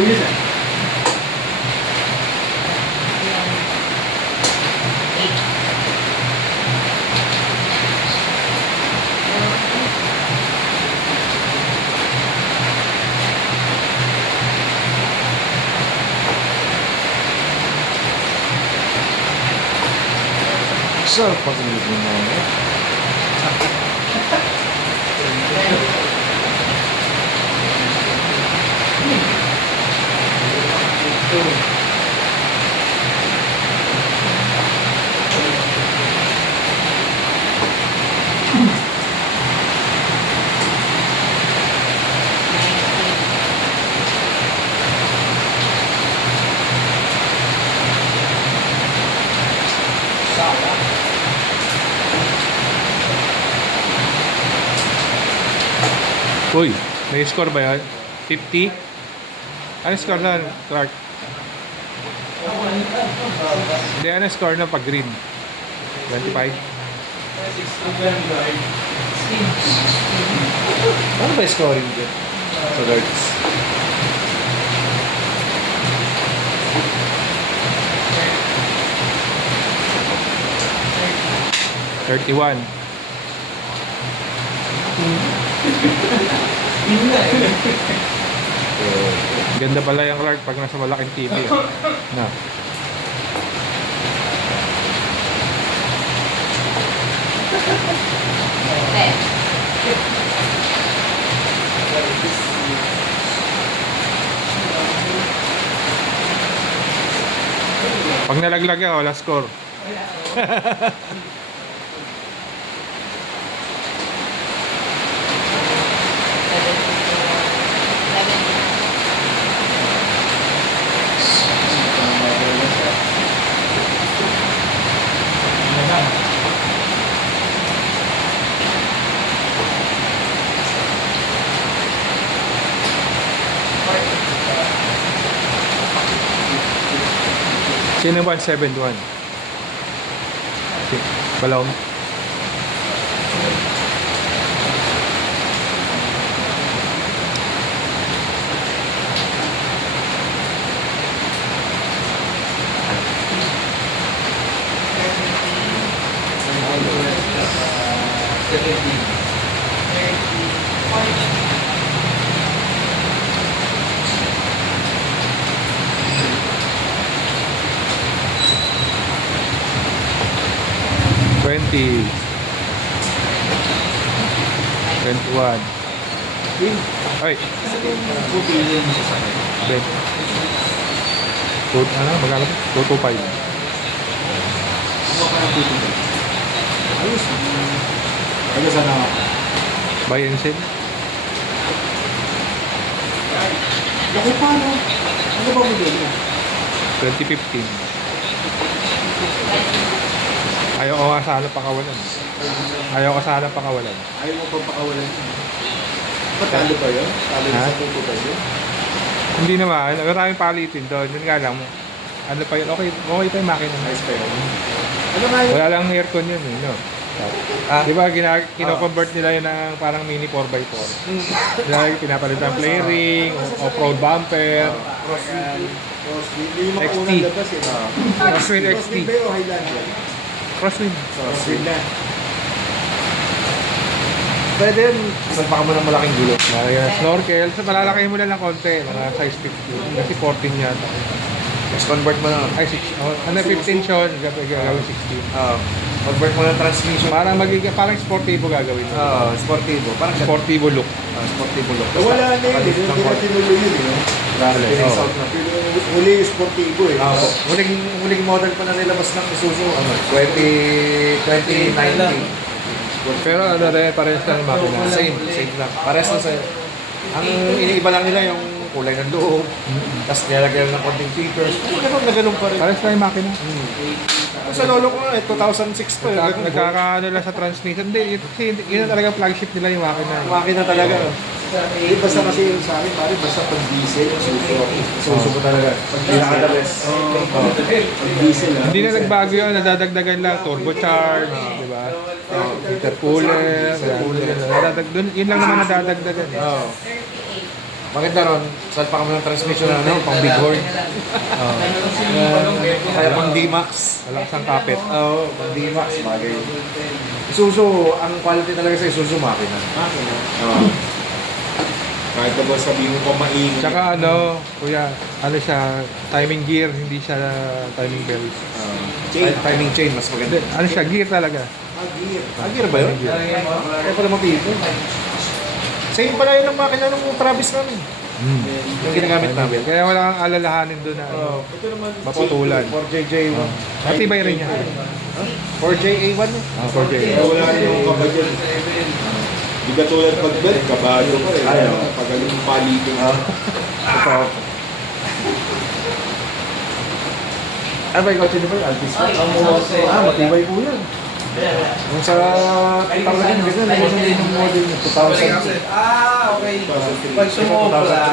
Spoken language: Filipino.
yun eh. Sarap pag nilibin mo eh. Uy, may score ba yan? 50? Ano score na, Clark? Hindi, ano score na pag green? 25? Ano ba yung scoring dyan? Sa darts. $31. Ganda pala yung Clark pag nasa malaking TV. Na. Pag nalaglag ka, wala score. Sino ba 7-1? Balong. $20. $21. Ay, Pupiliin mo sa akin. bet. Ano? Magkano? 225. Ano ka na pupiliin? Ayos. Ayos sana ako. Buy and sell. Laki pa no? Ano ba model mo? 2015. Ayaw ko nga sana pakawalan. Ayaw ko sana pakawalan. Ayaw mo pa pakawalan yun. Patalo pa yun? Talo Ha? sa puto pa yun? Hindi naman. Maraming palitin doon. Yun nga lang. Ano pa yun? Okay pa yung makina. Ayos pa yun. Ano nga yun? Wala lang aircon yun. No? Di ba kino-convert nila yun ng parang mini 4x4. Dahil pinapalit ang play ring, off-road bumper, Crosswind. Crosswind. Hindi yung mga XT. unang labas eh. Crosswind XT. Crosswind ba yun o Highlander? Crosswind. Crosswind na. Pwede yun. Salpa ka mo ng malaking gulo. Snorkel. So, malalaki mo lang ng konti. Mga size 15. Kasi 14 yan. Mas convert mo na. Ay, 6. Oh, ano, 15 siya. Gagawin 16. Convert mo ng transmission. Parang sportivo gagawin. Sportivo. Parang Sportivo look. sportivo look. Wala na yun. Hindi na tinuloy yun. Pinag out na. Pero huli yung sportivo eh. Huling model pa na nilabas ng Isuzu. 2019. Pero ano rin, parehas lang yung makina. Same lang. Parehas lang sa'yo. Ang iniiba lang nila yung kulay ng loob. Tapos nilalagyan ng konting features. Ganun na ganun pa rin. Parehas lang yung makina. Sa lolo ko nga, 2006 pa. Nagkakaano lang sa transmission. Hindi, yun na talaga flagship nila yung makina. Makina talaga. Basta kasi yung sa akin, pare, basta pag diesel, Suso ko talaga. Pinaka the best. pag diesel Hindi na nagbago yun, nadadagdagan lang, turbocharge, di ba? Intercooler, yun lang naman nadadagdagan. Oo. Maganda ron, saan pa kami ng transmission na ano, pang Bighorn. Kaya pang D-Max. Malakas ang kapit. Oo, pang D-Max, bagay. Isuzu, ang quality talaga sa Isuzu makina. Oo. Kahit na ba sabihin mo pa mainit. Tsaka ano, kuya, ano siya, timing gear, hindi siya timing belt. Timing chain, mas maganda. Hindi, ano siya, gear talaga. Gear ba yun? Kaya pala mapito. Same pala yun ang makina ng Travis namin. Yung ginagamit namin. Kaya wala kang alalahanin doon na ano, Ito naman, maputulan. 4JJ1. Matibay rin yan. 4JA1 eh. Okay. wala yung kaba dyan. Di ka tulad pag-belt, kabalo ko eh. Ayaw. Pag anong palitin. Ito. Ano ba yung kotse niyo ba? Altis pa? Matibay po yan. Yung sa tawagin, ganyan, naging yung model niya, 2000. Ah, okay. Pag sumobra,